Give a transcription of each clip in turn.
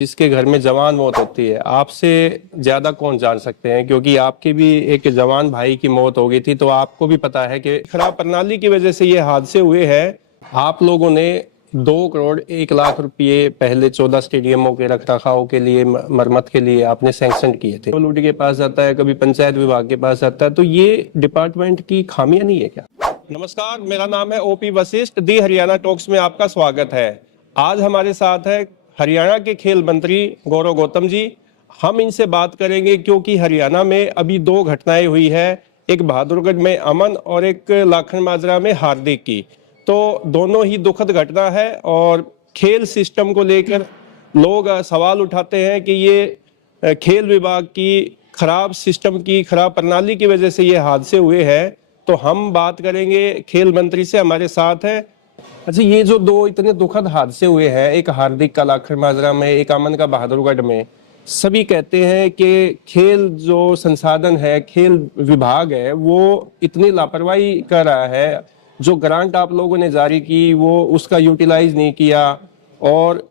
जिसके घर में जवान मौत होती है, आपसे ज्यादा कौन जान सकते हैं, क्योंकि आपके भी एक जवान भाई की मौत हो गई थी। तो आपको भी पता है कि खराब प्रणाली की वजह से ये हादसे हुए हैं। आप लोगों ने 2 करोड़ 1 लाख रुपए पहले 14 स्टेडियमों के रखरखाव के लिए, मरम्मत के लिए आपने सैंक्शन किए थे। लूटी के पास जाता है, कभी पंचायत विभाग के पास जाता है। तो ये डिपार्टमेंट की खामियां नहीं है क्या? नमस्कार, मेरा नाम है ओपी वशिष्ठ। दी हरियाणा टॉक्स में आपका स्वागत है। आज हमारे साथ है हरियाणा के खेल मंत्री गौरव गौतम जी। हम इनसे बात करेंगे क्योंकि हरियाणा में अभी 2 घटनाएं हुई है, एक बहादुरगढ़ में अमन और एक लाखन माजरा में हार्दिक की। तो दोनों ही दुखद घटना है और खेल सिस्टम को लेकर लोग सवाल उठाते हैं कि ये खेल विभाग की खराब सिस्टम की खराब प्रणाली की वजह से ये हादसे हुए हैं। तो हम बात करेंगे खेल मंत्री से, हमारे साथ है। अच्छा, ये जो 2 इतने दुखद हादसे हुए हैं, एक हार्दिक का लाखन माजरा में, एक अमन का बहादुरगढ़ में, सभी कहते हैं कि खेल जो संसाधन है, खेल विभाग है, वो इतनी लापरवाही कर रहा है। जो ग्रांट आप लोगों ने जारी की वो उसका यूटिलाइज नहीं किया, और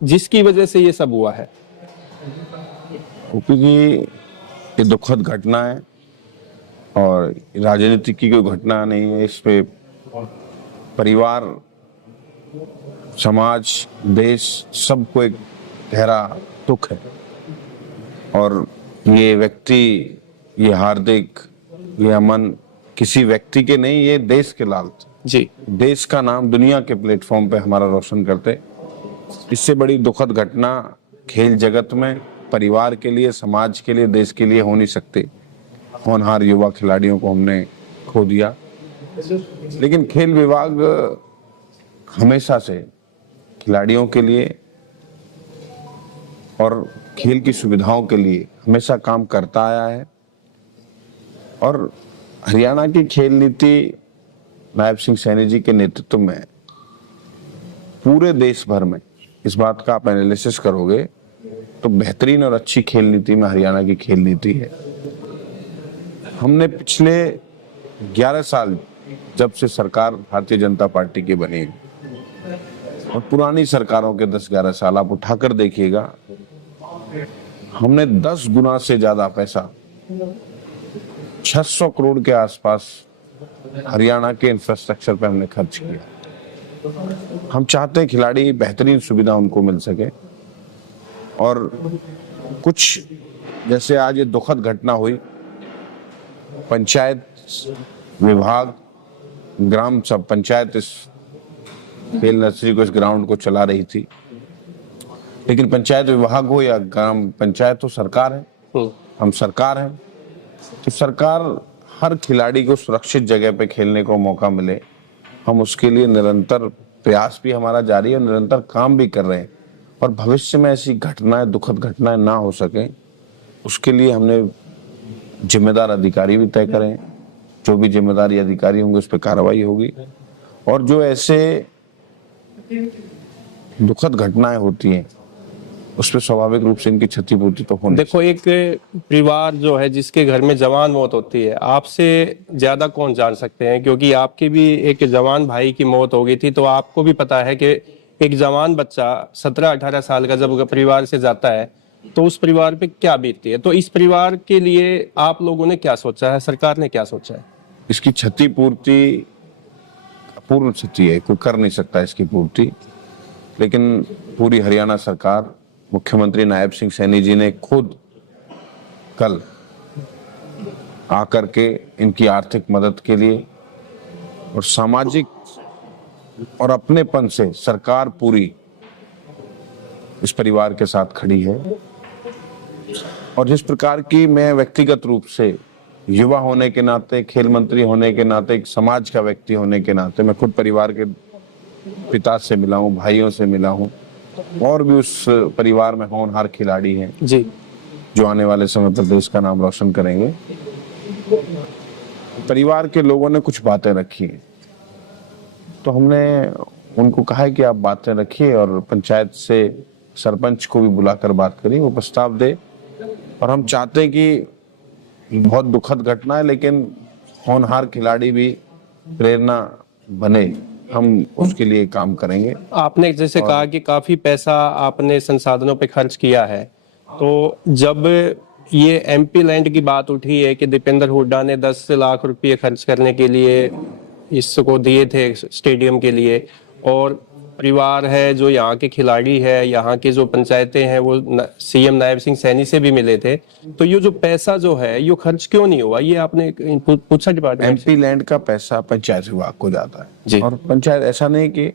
जिसकी वजह से ये सब हुआ है। ओपी जी, ये दुखद घटना है और राजनीति की कोई घटना नहीं है। इस पे परिवार, समाज, देश सबको एक गहरा दुख है। और ये व्यक्ति, ये हार्दिक, ये अमन किसी व्यक्ति के नहीं, ये देश के लाल जी। देश का नाम दुनिया के प्लेटफॉर्म पे हमारा रोशन करते। इससे बड़ी दुखद घटना खेल जगत में परिवार के लिए, समाज के लिए, देश के लिए हो नहीं सकती। होनहार युवा खिलाड़ियों को हमने खो दिया। लेकिन खेल विभाग हमेशा से खिलाड़ियों के लिए और खेल की सुविधाओं के लिए हमेशा काम करता आया है। और हरियाणा की खेल नीति नायब सिंह सैनी जी के नेतृत्व में पूरे देश भर में, इस बात का आप एनालिसिस करोगे तो बेहतरीन और अच्छी खेल नीति में हरियाणा की खेल नीति है। हमने पिछले 11 साल, जब से सरकार भारतीय जनता पार्टी की बनी, और पुरानी सरकारों के 10-11 साल आप उठाकर देखिएगा, हमने 10 गुना से ज्यादा पैसा, 600 करोड़ के आसपास हरियाणा के इंफ्रास्ट्रक्चर पे हमने खर्च किया। हम चाहते हैं खिलाड़ी बेहतरीन सुविधा उनको मिल सके। और कुछ जैसे आज ये दुखद घटना हुई, पंचायत विभाग, ग्राम सब पंचायत इस खेल नर्सरी को, इस ग्राउंड को चला रही थी। लेकिन पंचायत विभाग हो या ग्राम पंचायत हो, सरकार है, हम सरकार हैं। तो सरकार हर खिलाड़ी को सुरक्षित जगह पे खेलने को मौका मिले, हम उसके लिए निरंतर प्रयास भी हमारा जारी है और निरंतर काम भी कर रहे हैं। और भविष्य में ऐसी घटनाएं, दुखद घटनाएं ना हो सके, उसके लिए हमने जिम्मेदार अधिकारी भी तय करें। जो भी जिम्मेदारी अधिकारी होंगे उस पर कार्रवाई होगी। और जो ऐसे दुखद घटनाएं होती हैं उस पर स्वाभाविक रूप से इनकी क्षतिपूर्ति तो होनी। देखो, एक परिवार जो है जिसके घर में जवान मौत होती है, आपसे ज्यादा कौन जान सकते हैं, क्योंकि आपके भी एक जवान भाई की मौत हो गई थी। तो आपको भी पता है कि एक जवान बच्चा 17-18 साल का जब परिवार से जाता है तो उस परिवार पे क्या बीतती है। तो इस परिवार के लिए आप लोगों ने क्या सोचा है, सरकार ने क्या सोचा है? इसकी क्षतिपूर्ति अपूर्ण क्षति है, कोई कर नहीं सकता इसकी पूर्ति। लेकिन पूरी हरियाणा सरकार, मुख्यमंत्री नायब सिंह सैनी जी ने खुद कल आकर के इनकी आर्थिक मदद के लिए और सामाजिक और अपनेपन से सरकार पूरी इस परिवार के साथ खड़ी है। और जिस प्रकार की मैं व्यक्तिगत रूप से, युवा होने के नाते, खेल मंत्री होने के नाते, एक समाज का व्यक्ति होने के नाते, मैं खुद परिवार के पिता से मिला हूँ, भाइयों से मिला हूँ, और भी उस परिवार में होनहार खिलाड़ी हैं जी, जो आने वाले समय पर देश का नाम रोशन करेंगे। परिवार के लोगों ने कुछ बातें रखी, तो हमने उनको कहा है कि आप बातें रखिए और पंचायत से सरपंच को भी बुलाकर बात करिए, वो प्रस्ताव दे। और हम चाहते हैं कि बहुत दुखद घटना है, लेकिन होनहार खिलाड़ी भी प्रेरणा बने हम उसके लिए काम करेंगे। आपने जैसे कहा कि काफी पैसा आपने संसाधनों पे खर्च किया है, तो जब ये एमपी लैंड की बात उठी है कि दीपेंद्र हुड्डा ने 10 लाख रुपए खर्च करने के लिए इसको दिए थे स्टेडियम के लिए, और परिवार है जो यहाँ के खिलाड़ी है, यहाँ की जो पंचायतें हैं वो सीएम नायब सिंह सैनी से भी मिले थे, तो ये जो पैसा जो है ये खर्च क्यों नहीं हुआ, ये आपने पूछा डिपार्टमेंट से? एमपी लैंड का पैसा पंचायत विभाग को जाता जी। है और पंचायत, ऐसा नहीं कि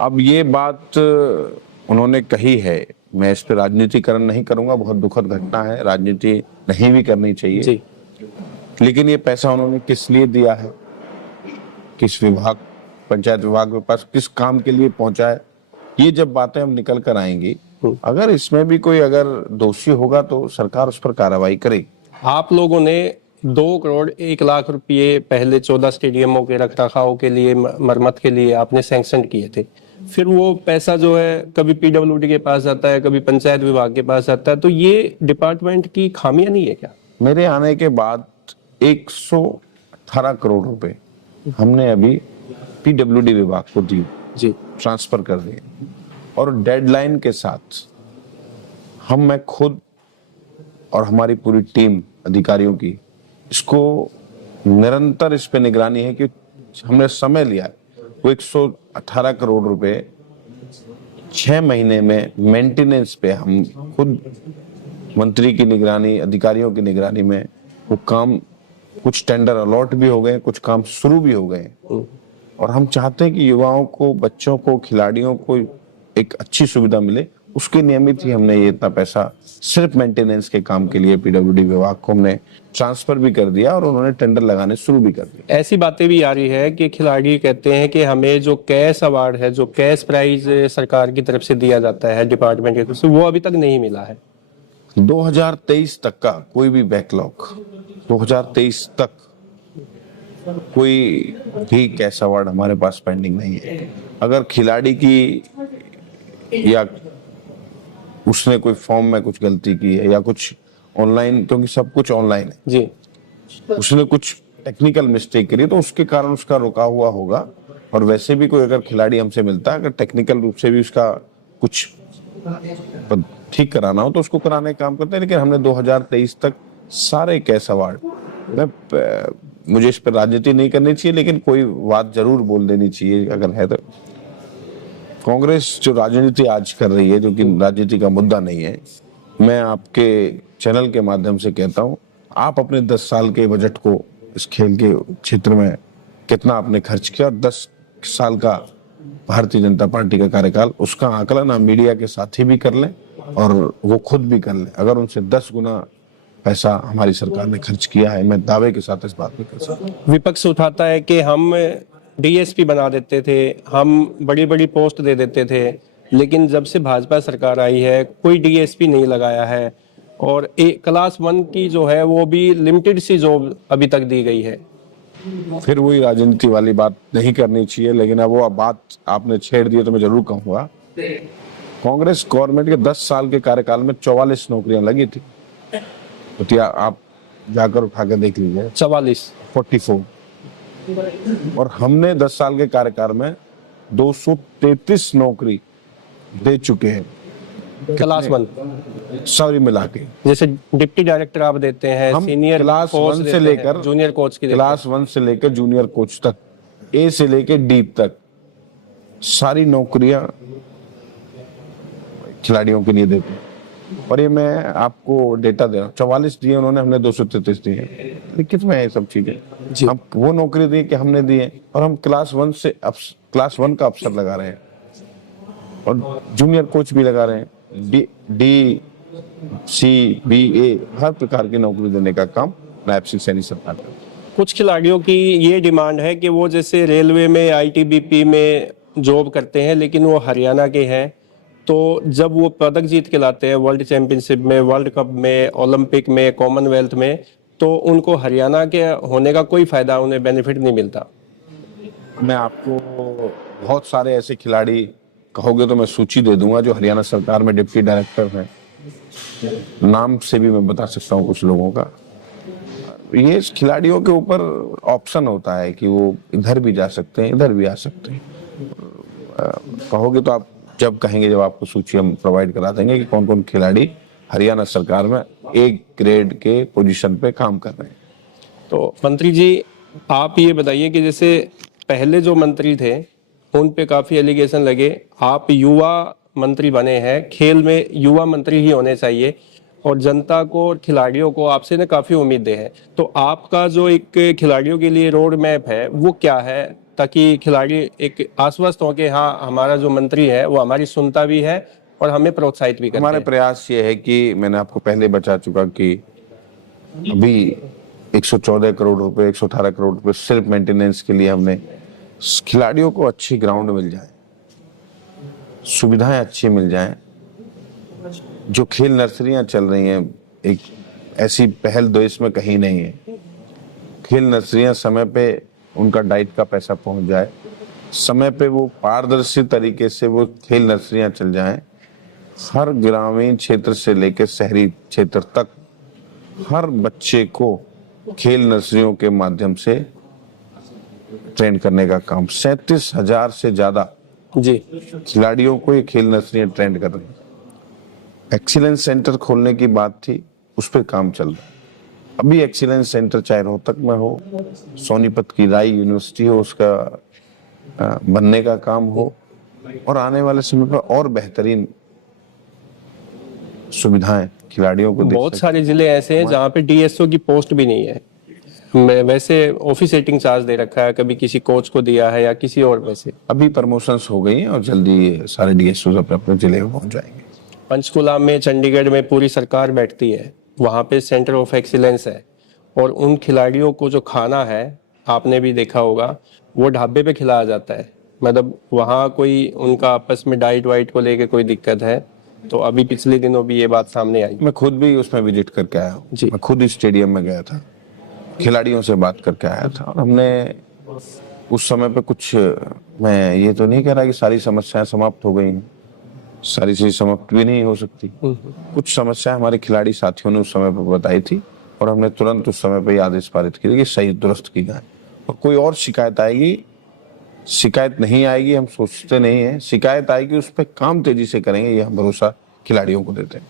अब ये बात उन्होंने कही है, मैं इस पर राजनीतिकरण नहीं करूंगा, बहुत दुखद घटना है, राजनीति नहीं भी करनी चाहिए जी। लेकिन ये पैसा उन्होंने किस लिए दिया है, किस विभाग, पंचायत विभाग के पास किस काम के लिए पहुंचा है, ये जब बातें हम निकल कर आएंगी, अगर इसमें भी कोई अगर दोषी होगा तो सरकार उस पर कार्रवाई करेगी। आप लोगों ने 2 करोड़ 1 लाख रुपए पहले 14 स्टेडियमों के रखरखाव के लिए, मरम्मत के लिए आपने सैंक्शन किए थे, फिर वो पैसा जो है कभी पीडब्ल्यूडी के पास जाता है, कभी पंचायत विभाग के पास जाता है, तो ये डिपार्टमेंट की खामियां नहीं है क्या? मेरे आने के बाद 118 करोड़ रुपए हमने अभी पीडब्ल्यूडी विभाग को दी, जी। ट्रांसफर कर दिए, और डेडलाइन के साथ मैं खुद और हमारी पूरी टीम अधिकारियों की इसको निरंतर इस पे निगरानी है कि हमने समय लिया है। वो 118 करोड़ रुपए 6 महीने में मेंटेनेंस पे हम खुद मंत्री की निगरानी, अधिकारियों की निगरानी में वो काम, कुछ टेंडर अलॉट भी हो गए, कुछ काम शुरू भी हो गए, और हम चाहते हैं कि युवाओं को, बच्चों को, खिलाड़ियों को एक अच्छी सुविधा मिले, उसके नियमित ही हमने ये इतना पैसा सिर्फ मेंटेनेंस के काम के लिए पीडब्ल्यूडी विभाग को हमने ट्रांसफर भी कर दिया और उन्होंने टेंडर लगाने शुरू भी कर दिए। ऐसी बातें भी आ रही है कि खिलाड़ी कहते हैं कि हमें जो कैश अवार्ड है, जो कैश प्राइज सरकार की तरफ से दिया जाता है डिपार्टमेंट की तरफ से, वो अभी तक नहीं मिला है। 2023 तक का कोई भी बैकलॉग, 2023 तक कोई भी कैश अवार्ड हमारे पास पेंडिंग नहीं है। अगर खिलाड़ी की या उसने कोई फॉर्म में कुछ गलती की है या कुछ ऑनलाइन, क्योंकि सब कुछ ऑनलाइन है जी, उसने कुछ टेक्निकल मिस्टेक करी तो उसके कारण उसका रुका हुआ होगा। और वैसे भी कोई अगर खिलाड़ी हमसे मिलता है, अगर टेक्निकल रूप से भी उसका कुछ ठीक कराना हो तो उसको कराने का काम करते हैं। लेकिन हमने 2023 तक सारे कैश अवार्ड, मुझे इस पर राजनीति नहीं करनी चाहिए लेकिन कोई बात जरूर बोल देनी चाहिए अगर है तो। कांग्रेस जो राजनीति आज कर रही है, जो कि राजनीति का मुद्दा नहीं है, मैं आपके चैनल के माध्यम से कहता हूं, आप अपने 10 साल के बजट को इस खेल के क्षेत्र में कितना आपने खर्च किया, 10 साल का भारतीय जनता पार्टी का कार्यकाल, उसका आकलन आप मीडिया के साथ ही भी कर लें और वो खुद भी कर लें। अगर उनसे 10 गुना पैसा हमारी सरकार ने खर्च किया है, मैं दावे के साथ इस बात में कर सकता हूं। विपक्ष उठाता है कि हम डीएसपी बना देते थे, हम बड़ी बड़ी पोस्ट दे देते थे, लेकिन जब से भाजपा सरकार आई है कोई डीएसपी नहीं लगाया है, और क्लास 1 की जो है वो भी लिमिटेड सी जॉब अभी तक दी गई है। फिर वही राजनीति वाली बात नहीं करनी चाहिए, लेकिन अब वो बात आपने छेड़ दी तो मैं जरूर कहूंगा, कांग्रेस गवर्नमेंट के 10 साल के कार्यकाल में 44 नौकरियां लगी थी, तो आप जाकर उठा के देख लीजिए, 44, और हमने 10 साल के कार्यकाल में 233 नौकरी दे चुके हैं क्लास 1 सारी मिला के। जैसे डिप्टी डायरेक्टर आप देते हैं, हम सीनियर क्लास कोच 1 से देते लेकर हैं, जूनियर कोच की क्लास 1 से लेकर जूनियर कोच तक, ए से लेकर डी तक सारी नौकरियां खिलाड़ियों के लिए देते हैं। और ये मैं आपको डेटा दे रहा हूँ, 44 दिए उन्होंने, हमने 233 दिए। लिखित में है सब चीजें, हम वो नौकरी दी कि हमने दिए, और हम क्लास 1 से क्लास 1 का अफसर लगा रहे हैं और जूनियर कोच भी लगा रहे हैं, डी सी बी ए हर प्रकार की नौकरी देने का काम नायब सिंह सैनी सरकार कर। कुछ खिलाड़ियों की ये डिमांड है कि वो जैसे रेलवे में, आईटीबीपी में जॉब करते हैं लेकिन वो हरियाणा के हैं, तो जब वो पदक जीत के लाते हैं वर्ल्ड चैंपियनशिप में, वर्ल्ड कप में, ओलंपिक में, कॉमनवेल्थ में, तो उनको हरियाणा के होने का कोई फायदा, उन्हें बेनिफिट नहीं मिलता। मैं आपको बहुत सारे ऐसे खिलाड़ी कहोगे तो मैं सूची दे दूंगा जो हरियाणा सरकार में डिप्टी डायरेक्टर हैं, नाम से भी मैं बता सकता हूँ कुछ लोगों का। ये खिलाड़ियों के ऊपर ऑप्शन होता है कि वो इधर भी जा सकते हैं, इधर भी आ सकते हैं। कहोगे तो आप जब कहेंगे, जब आपको सूची हम प्रोवाइड करा देंगे कि कौन कौन खिलाड़ी हरियाणा सरकार में एक ग्रेड के पोजीशन पे काम कर रहे हैं। तो मंत्री जी, आप ये बताइए कि जैसे पहले जो मंत्री थे उन पे काफी एलिगेशन लगे, आप युवा मंत्री बने हैं, खेल में युवा मंत्री ही होने चाहिए और जनता को और खिलाड़ियों को आपसे ना काफी उम्मीदें हैं। तो आपका जो एक खिलाड़ियों के लिए रोड मैप है वो क्या है, ताकि खिलाड़ी एक आश्वस्त हो कि हाँ हमारा जो मंत्री है वो हमारी सुनता भी है और हमें प्रोत्साहित भी करता हमारे है। प्रयास ये है कि मैंने आपको पहले बता चुका कि अभी 114 करोड़ रुपए, 118 करोड़ रुपए सिर्फ मेंटेनेंस के लिए हमने, खिलाड़ियों को अच्छी ग्राउंड मिल जाए, सुविधाएं अच्छी मिल जाएं, जो खेल नर्सरियां चल रही हैं, एक ऐसी पहल देश में कहीं नहीं है। खेल नर्सरियां समय पे उनका डाइट का पैसा पहुंच जाए, समय पे वो पारदर्शी तरीके से वो खेल नर्सरियां चल जाएं, हर ग्रामीण क्षेत्र से लेकर शहरी क्षेत्र तक हर बच्चे को खेल नर्सरियों के माध्यम से ट्रेन करने का काम, 37,000 से ज्यादा जी खिलाड़ियों को ये खेल नर्सरियां ट्रेन कर रही हैं। एक्सीलेंस सेंटर खोलने की बात थी, उस पर काम चल रहा है। अभी एक्सीलेंस सेंटर चाहे रोहतक में हो, सोनीपत की राई यूनिवर्सिटी हो, उसका बनने का काम हो और आने वाले समय पर और बेहतरीन सुविधाएं खिलाड़ियों को बहुत सारे जिले ऐसे हैं जहाँ पे डीएसओ की पोस्ट भी नहीं है। मैं वैसे ऑफिसेटिंग चार्ज दे रखा है, कभी किसी कोच को दिया है या किसी और में से। अभी प्रमोशंस हो गई हैं और जल्दी सारे डीएसओ अपने अपने जिले में पहुंच जाएंगे। पंचकुला में, चंडीगढ़ में पूरी सरकार बैठती है, वहाँ पे सेंटर ऑफ एक्सीलेंस है और उन खिलाड़ियों को जो खाना है आपने भी देखा होगा वो ढाबे पे खिलाया जाता है। मतलब वहाँ कोई उनका आपस में डाइट वाइट को लेके कोई दिक्कत है तो अभी पिछले दिनों भी ये बात सामने आई। मैं खुद भी उसमें विजिट करके आया हूँ, मैं खुद स्टेडियम में गया था, खिलाड़ियों से बात करके आया था और हमने उस समय पे कुछ, मैं ये तो नहीं कह रहा कि सारी समस्याएं समाप्त हो गई हैं, सारी चीज समाप्त भी नहीं हो सकती। कुछ समस्याएं हमारे खिलाड़ी साथियों ने उस समय पर बताई थी और हमने तुरंत उस समय पर ये आदेश पारित किए कि सही दुरुस्त की जाए। और कोई और शिकायत आएगी, शिकायत नहीं आएगी हम सोचते नहीं है, शिकायत आएगी उस पर काम तेजी से करेंगे, ये हम भरोसा खिलाड़ियों को देते हैं।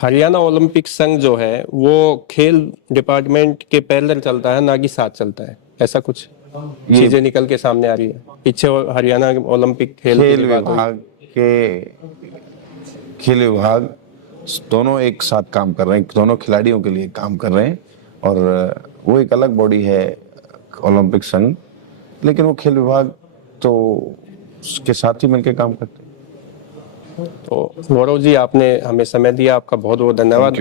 हरियाणा ओलंपिक संघ जो है वो खेल डिपार्टमेंट के पैरेलल चलता है, ना कि साथ चलता है, ऐसा कुछ चीजें निकल के सामने आ रही है। पीछे हरियाणा ओलंपिक खेल विभाग दोनों एक साथ काम कर रहे हैं, दोनों खिलाड़ियों के लिए काम कर रहे हैं और वो एक अलग बॉडी है ओलंपिक संघ, लेकिन वो खेल विभाग तो उसके साथ ही मिलकर काम करते हैं। तो गौरव जी, आपने हमें समय दिया, आपका बहुत बहुत धन्यवाद।